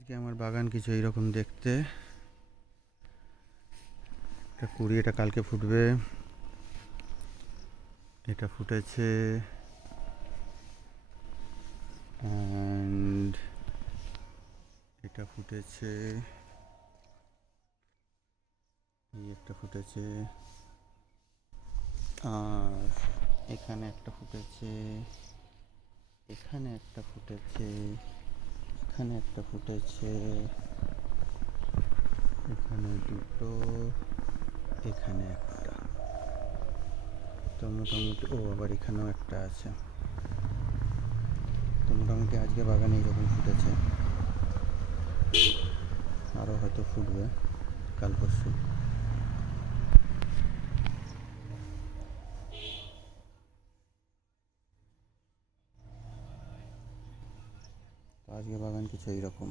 আজকে আমার বাগান কিছু এইরকম দেখতে। এটা কুড়ি, এটা কালকে ফুটবে। এটা ফুটেছে অ্যান্ড এটা ফুটেছে, এই একটা ফুটেছে, আর এখানে একটা ফুটেছে, এখানে একটা ফুটেছে, এখানে একটা ফুটেছে, এখানে দুটো, এখানে একটা। তো মোটামুটি আবার এখানেও একটা আছে। তো মোটামুটি আজকে বাগানে এইরকম ফুটেছে, আরও হয়তো ফুটবে কাল পরশু। তো আজকে বাগান কিছু এইরকম।